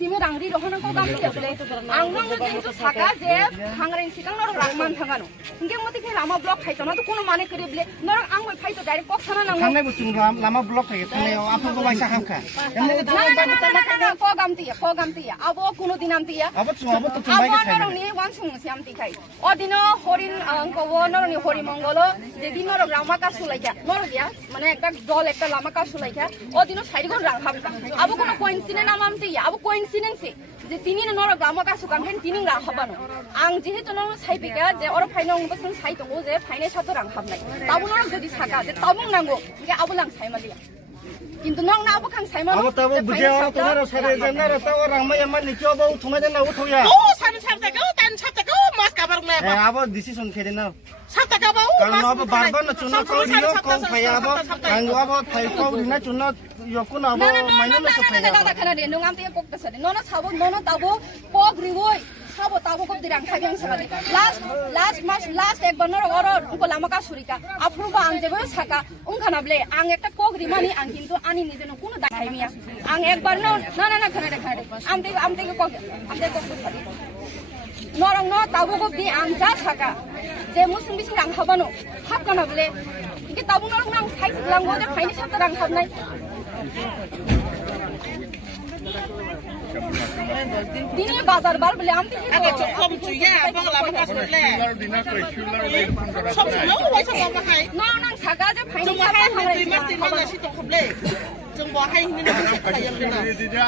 सिमे रांगरी रहन को गाम तेबले आं नंग जितु साका जे हांग्रेन सिगां नर रागमान थांगानो इंगे मते के लामा ब्लक खाइतो ना तो कोनो माने करेबले नर आं मै फाइतो डाइरेक्ट पक्षाना नांगो थांनाय बुस्थु लामा ब्लक थायो थांनायाव आफाखौ बायसा खामखा को गामतिया आबो कोनो दिन आमतिया आबो तो चुमाय के आबो नरनि वान सुंग सियामति खाइ अदिनो हरिन अंको नरनि हरि मंगलो जे दिन नर लामा का सुलाइका नर दिया माने एकटा दल एकटा लामा का सुलाइका अदिनो साइडगो रां हाबका आबो कोनो कोइन्सिडेन्ट आमतिया आबो कोइन्सिडेन्स जे तिनी नर लामा का सुकामथेन तिनी रां हाबानो आं जेहेतु नर साइबिका जे अर फाइनो बसन साइ दङ जे फाइने सातो रां हाबनाय ताबो नर जदि साका जे ताबो नांगो के आबो लां साइमालिया किन्तु नंग ना बखां साइमा अब ताबो बुझिया तोरा सारे जना र ताव रांमा यामा निक्यो बौ थुमाय देना उठौया ओ सारे साप्ताको तान साप्ताको मास काबर नै अब डिसिसन खेदिन साप्ताको बौ कारण अब बारबन चुन कौरियो कौ फाया अब आंगो अब फाइ कौरिना चुन यकुन अब माइनो न सफाया दादा खाना दे नंग आमते पक्क सरे नन साबो नन ताबो पक रिवोय साबो ताबो को दिरां खागें सबादि लास्ट एक बनर और उनको लामाका सुरिका आफुरबो आं जेबो साका उंखानाबले आं एकटा पक रिमानि आं किन्तु आनि निजेनो कुनो दाखाइमिया आं एक बार ना खाना दे आमते को सरि नरं न ताबो को दि आं जा साका जे मुसुं बिसि रां हाबानो हाबकानाबले इके ताबो नरं आं साइज लांगो जे फाइनि साता रां हाबनाय दिने बाजार बार बले आमते आगे चोखम चुया बंगला बका सुले सब सुनो वाइसा बाबा हाय नंग साका जे फाइनि जों हाय हाय मास्ति माना सि तखबले जों बो हाय हिने खायम देना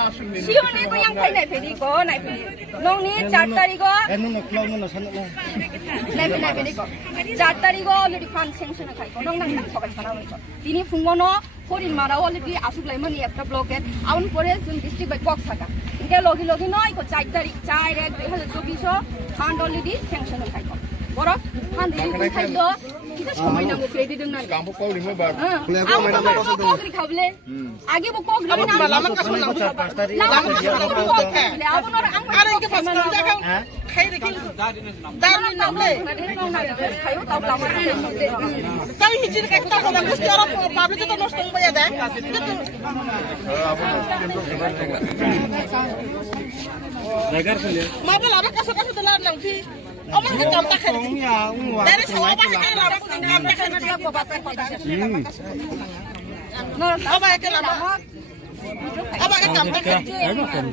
सियोने को yang फाइनाय फेरि को नाय फेरि नंगनि 4 तारिख एनु न क्लाउ न सन नाय फेरि को 4 तारिख अलरेडी फान्ड सेंक्शन खाइको नंग सबाय खाना होइको दिनि फुंगनो हरिन मारा अलरेडी आसुगलायमानि एकटा ब्लकेट आउन परे जों डिस्ट्रिक्ट बाय कक साका इनके लगी नय को 4 तारिख 4/1/2024 फान्ड अलरेडी सेंक्शन खाइको बरक फान्ड रिलिज खाइदो किसा समय नांगो क्रेडिट दोंनाय कामबो कौरि म बार कोगरि खाबले आगे बो कोगरि ना लामा का सुन लामा का आबो नर आं अरे के पास कम जागा खाइ रे किन दानि नामले खायो ताब लामा ताइ हिजिर का ता होला कुछ तर पाब्लिक त नष्ट भया दा जागर खले माबा लामा का सका दला नंफि अब के काम ता खाइ दारे सवा बा के लामा काम ता खाइ ना को बात अब के लामा अब के काम ता खाइ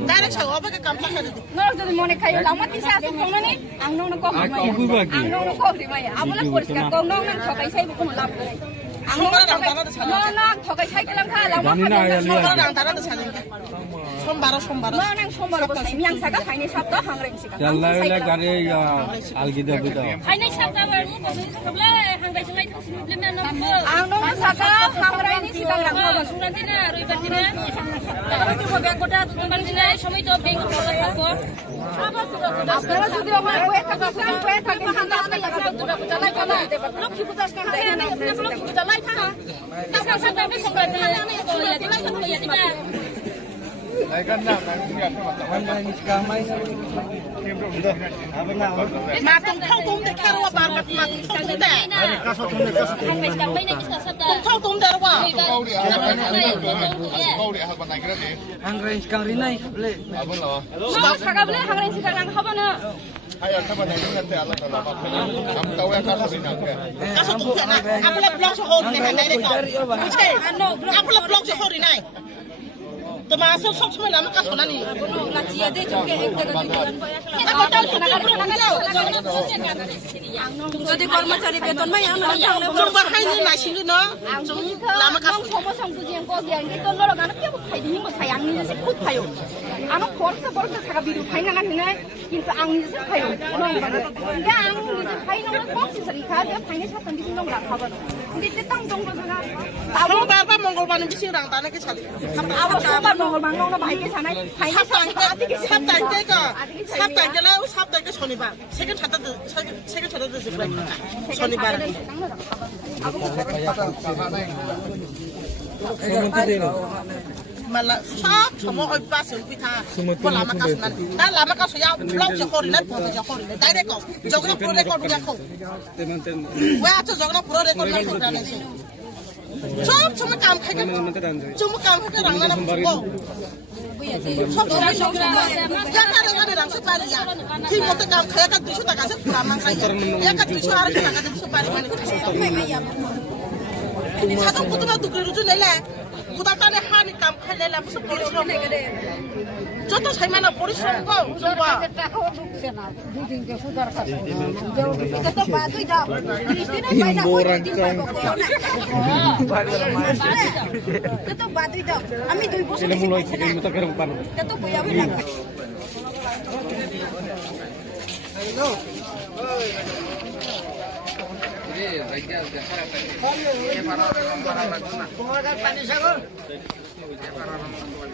दारे सवा बा के काम ता खाइ नर जदि मने खायो लामा तिसा आसु खाउनानि आं नौनो कोगरि माया आबोला परिस्कार को नौनो ठगाइ साइ को लाभ गरे आं नौनो ठगाइ साइ के लांखा लामा सोमबार दारा त साले सोमबार नौनो सोमबार बसाइ मियां सागा फाइने सप्ता हांग्रेन सिका याला गारे या आलगिदा बिदा फाइने सप्ता बारु खबले हांग्राइ संगाइ थसिबले मेन आं नौनो सागा हांग्राइनि सिका लांखा सुरादिना रइबादिना তারপরে তো ব্যাংকটা তোমার দিনে সময় তো ব্যাংক খোলা থাকো আপনারা যদি আমার কয়েক টাকা কয়েক থাকে হাতে আসলে টাকা দুটো জ্বালাই পালা দিতে পারবেন লক্ষ্মী পূজা স্কাম দেয় না লক্ষ্মী জ্বালাই থাকা টাকা সাথে আমি সবাই আমি তো জ্বালাই তো ইয়া দিবা Lagan na, nang siya pa. Matong thau tum de karo ba matong thau tum de. कासो थुने कासो हांगाइ स्काममै नै किसा सप्ता Thau tum de wa. Kauri ahal banai kira ni. हांग्रेन कांग्रिनाय ले Abon lo. न सागाबले हांग्राइ सिका लां खाबानो Ay ang taban ay nang tala tala pa. Am tawa ka sa rin ako. Kaso tum de na. Apla blog so hori ne hanai ko. Che, apla blog so hori nai. Termasuk sok semua lama kaso nani. लाचिया दे जोके एक जगह दिगन Ako tahu যদি কর্মচারী বেতন মাই আমরা থাকলে Jung ba hai ni na sini no. Jung lama kaso. সময় সংকুজিয়ে কগিয়া কিন্তু নরগানা কেবো খাইদি হিমো ছাই आंनि जेसे खुद खायो आनो खरसा बरसा सागा बिरु फाइना नांनाय किन्तु आंनि जेसे खायो नंबानो दा आंनि जेसे फाइना बक्सि सरि खा जे फाइना साथन बिसिं दं राखाबानो दिते तां दं दंगा Tahu ba Mongol ban bisi rang tanah ke sali. आबो सोमबार मंगल बांगनो बाहाय के सानाय फाइना Sabtai ke lau sabtai ke Shonibar. Second chata de zibrai. Shonibar. Malah sab semua oi pas pita. Bola makas nan. Dan lama kaso ya blog je hori net poto je hori. Direct ko. Jogna pro record ya ko. Wa to jogna pro record ya ko dan sih. Sab semua kam khai ke. Semua kam khai ke rang na ko. সব সময় জায়গা রাখতে পারি ঠিক মতো কাম খাই 200 টাকা আছে পুরা মাংস 200 আর টাকা দিতে পারি মানে সাদা কুতুবা দুগ্রে রুজু লেলে কুদাটানে হানি কাম খাই লেলে সব পরিশ্রম যত সাইমানা পরিশ্রম কর জবা টাকাও ঢুকছে না দুদিনকে সুদার কাছে এটা তো বাদই দাও 30 দিনও পাই না এটা তো বাদই দাও আমি 2 বছর এটা তো বইয়াবই লাগবে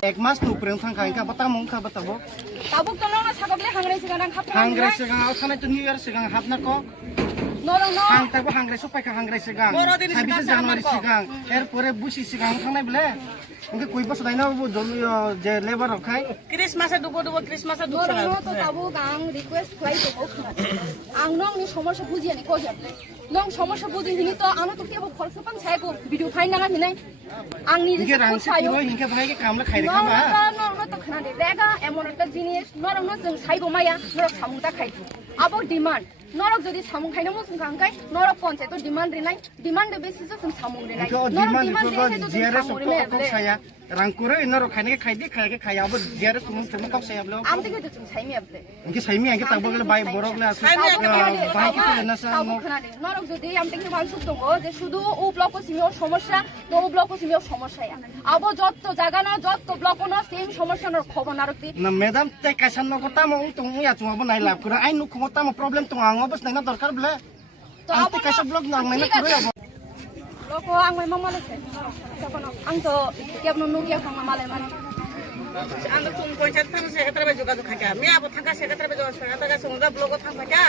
এক মাস নুপ্রেম থাকাই কা বাতা মং খা বাতাবো tabuk to nona sagable hangrai sigang hap হাংগ্রে সিগাং আখানে তো নিউ ইয়ার সিগাং হাবনা ক no হাং তাবো হাংগ্রে সপাইকা হাংগ্রে সিগাং 26 জানুয়ারি সিগাং এরপরে বুসি সিগাং থানাই বলে ওকে কই বছর দাইনা যে labour রখাই ক্রিসমাসে দুবো ক্রিসমাসে দুবো no to tabuk ang request khwai to okna ang nong ni সমস্যা বুঝি ani ko jable nong সমস্যা বুঝি হিনি তো ano to kebo khorsa pan sai ko video phai na hinai ang ni ইনকে রাংসি পুরো ইনকে ভাই কে কামলা খাই রেখা বা no to khana de bega emon ekta jinis norong no jeng saibo maya norok samuta khai abo demand norok jodi samung khaina mo sung kangkai norok panchayat to demand rinai demand de basis to samung rinai ইনকে demand তো জিয়ারে সব তো সায়া রাং করে ইনরো খাইনে খাই দি খাই কে খাই আবো জিয়ারে সুমুং সুমুং কপ সায়া বলে am tige to jeng saimi able ইনকে সাইমি আগে তাবো গলে বাই বড়গলে আছে বাই কি না সা tabuk khana de norok jodi am tige wan suk tongo je শুধু ও ব্লক সিমিও সমস্যা তো ও ব্লক সিমিও সমস্যা abo যত জায়গা না যত ব্লক না সেম সমস্যা নর খবর নারতি না ম্যাডাম তে কাইসান নগো তামো তুং ইয়া চুমাবো নাই লাভ করে আই নুখো তামো প্রবলেম তুং আং অবস নাই না দরকার বলে তো আতে কাইসা ব্লক নাং নাই না করে যাবো loko ang may mamale se ang to kebno nugia khama male man আমরা তুমি পঞ্চায়েত থানা সেক্রেটারি যোগাযোগ খাকা আমি আবো থাকা সেক্রেটারি যোগাযোগ খাকা সঙ্গে ব্লগ থাক খাকা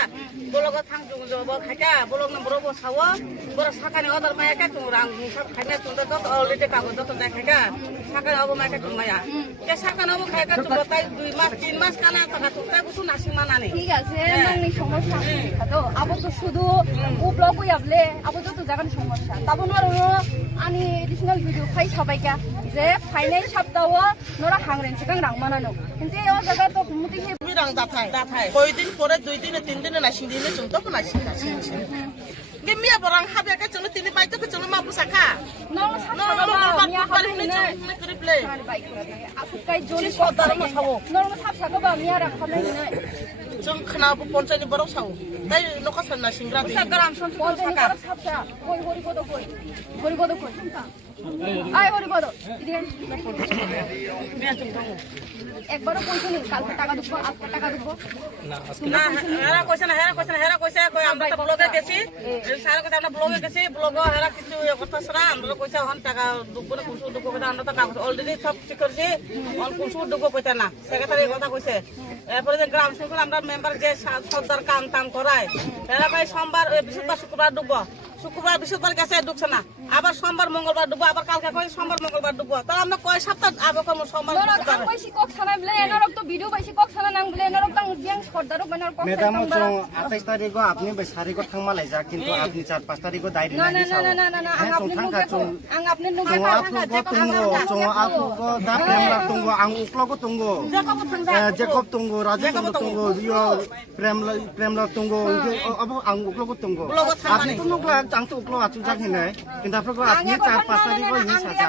ব্লগ থাক যোগ খাকা ব্লগ নম্বর বো সাও বড় সাকানি অদার মায়া কা তুমি রাং সব খাইনা তুমি তো অলরেডি কাগজ যত দেখ খাকা সাকানি অবো মায়া তুমি মায়া কে সাকানি অবো খাইকা তুমি তাই 2 মাস 3 মাস কানা থাকা তুমি তাই কিছু নাসি মানানি ঠিক আছে নংনি সমস্যা তো abo তো শুধু ও ব্লক হইয়াবলে abo যত জায়গার সমস্যা তাবো নরো ani additional video ফাই সবাইকা যে ফাইনাল সপ্তাহ নরা হাংরেন সিগাং রাং মানানো কিন্তু এই জায়গা তো মুতি হে তুমি রাং দাথাই কয়দিন পরে 2 দিনে 3 দিনে নাসি দিনে তুমি তো নাসি গেমিয়া বরাং হাবে কা তুমি তিনি বাইতে কা তুমি মাবু সাকা নং সাকা মিয়া হাবে নে করে প্লে আপু কাই জলি সদার মা সাবো নরম সাপ সাকা বা মিয়া রা খালে নে जों खोनाबो पन्चायतनि बराव साव दाय नखा सानना सिंग्रा ग्राम सन्थान সাকা সাপসা কই হরি বদ কই আই হরি বদ ইদিন একবারও কইছো নি কালকে টাকা দেব আজকে টাকা দেব না হেরা কইছে কই আমরা তো ব্লগে গেছি সারা কথা আমরা ব্লগে গেছি ব্লগ হেরা কিছু কথা সরা আমরা কইছে হন টাকা দুব না কুসু দুব কথা আমরা তো কাগজ অলরেডি সব ঠিক করছি অন কুসু দুব কইতা না সেক্রেটারি কথা কইছে এরপরে যে গ্রাম সেবক আমরা মেম্বার যে সর্দার কাম টাম করায় হেরা কই সোমবার বৃহস্পতিবার শুক্রবার ডুব শুক্রবার বৃহস্পতিবার গেছে ঢুকছে না আবার সোমবার মঙ্গলবার ডুবো আবার কালকে কই সোমবার মঙ্গলবার ডুবো তাহলে আমরা কয় সপ্তাহ আগে কোন সোমবার নরক আম কইছি কক ছানা বলে এনরক তো ভিডিও পাইছি কক ছানা নাং বলে এনরক তাং জিয়াং সর্দার বানার কক ম্যাডাম তো 28 তারিখে আপনি 2 তারিখে থাকমা লাইজা কিন্তু আপনি 4-5 তারিখে দাইরি না নাই না না না না না আং আপনি নুগে আং আপনি নুগে আপু গো দা প্রেমলা তুঙ্গো আং উকলগো তুঙ্গো জেকব তুঙ্গো রাজে তুঙ্গো ইয়ো প্রেমলা তুঙ্গো আবো আং উকলগো তুঙ্গো আপনি তো নুগলা চাং তো উকলো আচু জাক হিনাই কিন্তু আপনি 4-5 তারিখে ইনি সাজা